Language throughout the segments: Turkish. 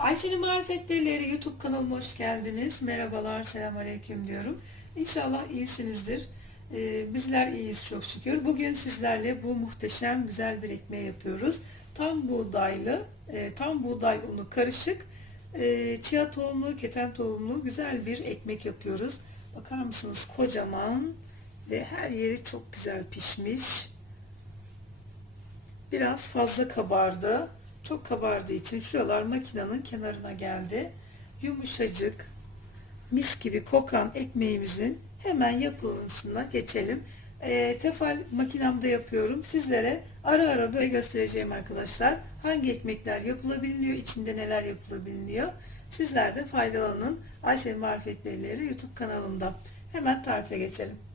Ayşe'nin Marifetleri YouTube kanalıma hoş geldiniz. Merhabalar, selamünaleyküm diyorum. İnşallah iyisinizdir. Ee, bizler iyiyiz çok şükür. Bugün sizlerle bu muhteşem güzel bir ekmeği yapıyoruz. Tam buğdaylı, e, tam buğday unu karışık, e, chia tohumlu, keten tohumlu güzel bir ekmek yapıyoruz. Bakar mısınız kocaman ve her yeri çok güzel pişmiş. Biraz fazla kabardı. Çok kabardığı için şuralar makinenin kenarına geldi. Yumuşacık, mis gibi kokan ekmeğimizin hemen yapılışına geçelim. E, tefal makinemde yapıyorum. Sizlere ara ara böyle göstereceğim arkadaşlar. Hangi ekmekler yapılabiliyor, içinde neler yapılabiliyor. Sizler de faydalanın. Ayşe Marifetleri YouTube kanalımda. Hemen tarife geçelim.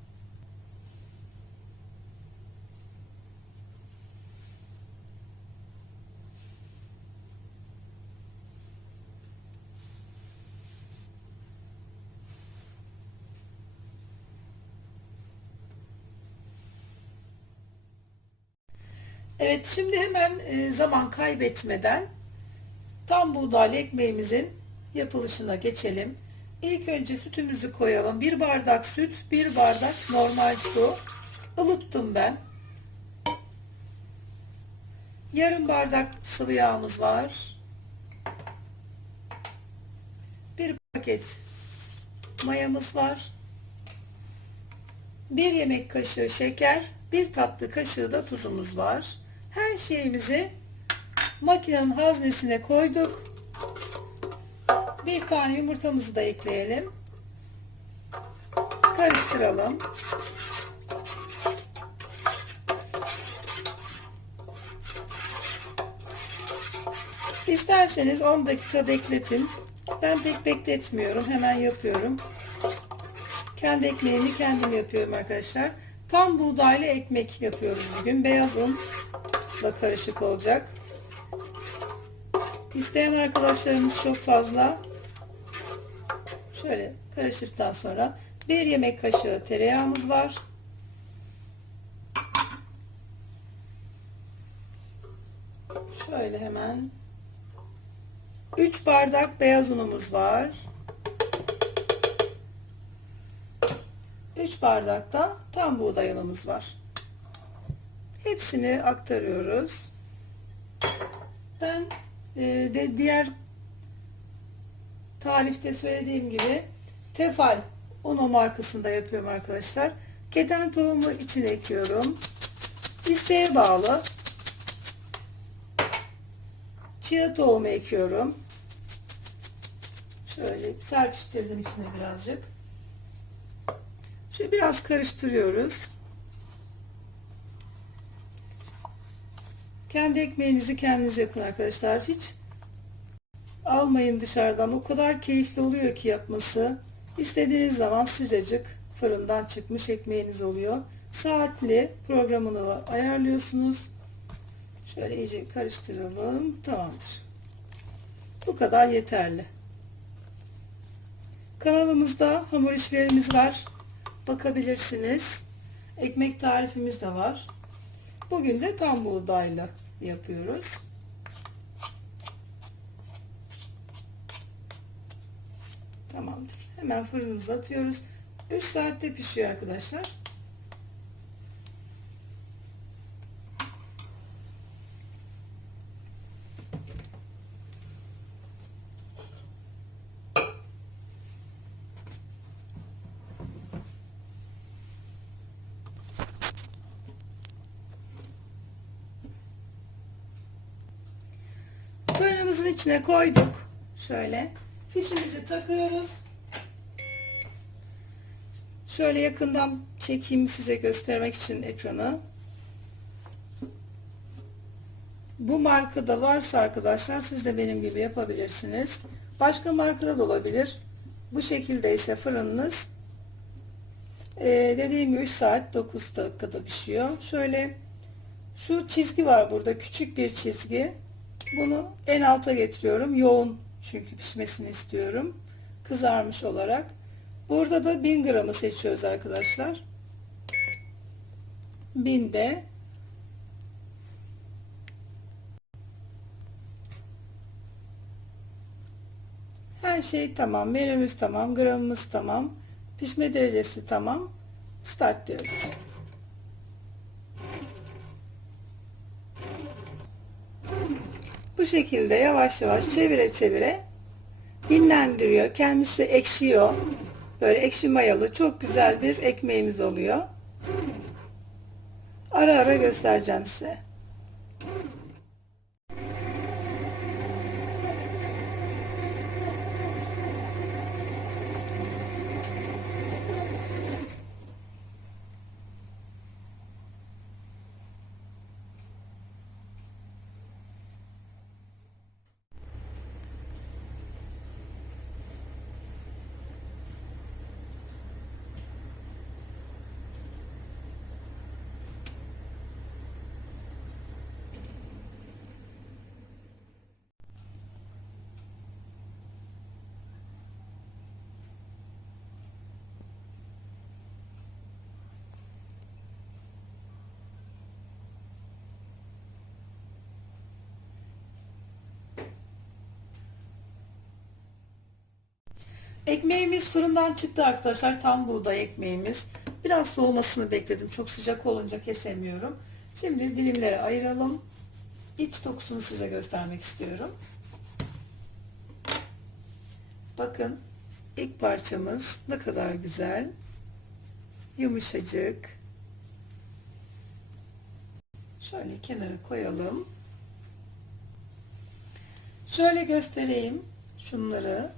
Evet şimdi hemen e, zaman kaybetmeden tam buğdaylı ekmeğimizin yapılışına geçelim. İlk önce sütümüzü koyalım. Bir bardak süt, bir bardak normal su. ılıttım ben. Yarım bardak sıvı yağımız var. Bir paket mayamız var. Bir yemek kaşığı şeker, bir tatlı kaşığı da tuzumuz var. Her şeyimizi makinenin haznesine koyduk. Bir tane yumurtamızı da ekleyelim. Karıştıralım. İsterseniz 10 dakika bekletin. Ben pek bekletmiyorum. Hemen yapıyorum. Kendi ekmeğimi kendim yapıyorum arkadaşlar. Tam buğdaylı ekmek yapıyoruz bugün. Beyaz unla karışık olacak. İsteyen arkadaşlarımız çok fazla. Şöyle karıştıktan sonra bir yemek kaşığı tereyağımız var. Şöyle hemen 3 bardak beyaz unumuz var. 3 bardak da tam buğday unumuz var. Hepsini aktarıyoruz. Ben e, de diğer tarifte söylediğim gibi Tefal Uno markasında yapıyorum arkadaşlar. Keten tohumu içine ekiyorum. İsteğe bağlı. Chia tohumu ekiyorum. Şöyle serpiştirdim içine birazcık. Şöyle biraz karıştırıyoruz. Kendi ekmeğinizi kendiniz yapın arkadaşlar. Hiç almayın dışarıdan. O kadar keyifli oluyor ki yapması. İstediğiniz zaman sıcacık fırından çıkmış ekmeğiniz oluyor. Saatli programını ayarlıyorsunuz. Şöyle iyice karıştıralım. Tamamdır. Bu kadar yeterli. Kanalımızda hamur işlerimiz var. Bakabilirsiniz. Ekmek tarifimiz de var. Bugün de tam buğdaylı yapıyoruz. Tamamdır. Hemen fırınımıza atıyoruz. 3 saatte pişiyor arkadaşlar. Fırınımızın içine koyduk. Şöyle. Fişimizi takıyoruz. Şöyle yakından çekeyim size göstermek için ekranı. Bu markada varsa arkadaşlar siz de benim gibi yapabilirsiniz. Başka markada da olabilir. Bu şekilde ise fırınınız ee, dediğim gibi 3 saat 9 dakikada pişiyor. Şöyle şu çizgi var burada küçük bir çizgi. Bunu en alta getiriyorum. Yoğun çünkü pişmesini istiyorum. Kızarmış olarak. Burada da 1000 gramı seçiyoruz arkadaşlar. 1000 de Her şey tamam. Menümüz tamam. Gramımız tamam. Pişme derecesi tamam. Start diyoruz. Bu şekilde yavaş yavaş çevire çevire dinlendiriyor. Kendisi ekşiyor. Böyle ekşi mayalı çok güzel bir ekmeğimiz oluyor. Ara ara göstereceğim size. Ekmeğimiz fırından çıktı arkadaşlar. Tam buğday ekmeğimiz. Biraz soğumasını bekledim. Çok sıcak olunca kesemiyorum. Şimdi dilimlere ayıralım. İç dokusunu size göstermek istiyorum. Bakın ilk parçamız ne kadar güzel. Yumuşacık. Şöyle kenara koyalım. Şöyle göstereyim şunları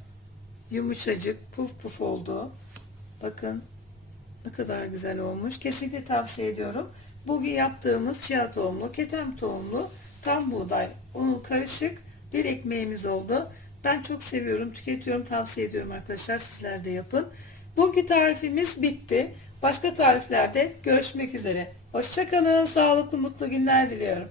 yumuşacık puf puf oldu. Bakın ne kadar güzel olmuş. Kesinlikle tavsiye ediyorum. Bugün yaptığımız chia tohumlu, ketem tohumlu, tam buğday, unu karışık bir ekmeğimiz oldu. Ben çok seviyorum, tüketiyorum, tavsiye ediyorum arkadaşlar. Sizler de yapın. Bugün tarifimiz bitti. Başka tariflerde görüşmek üzere. Hoşçakalın, sağlıklı, mutlu günler diliyorum.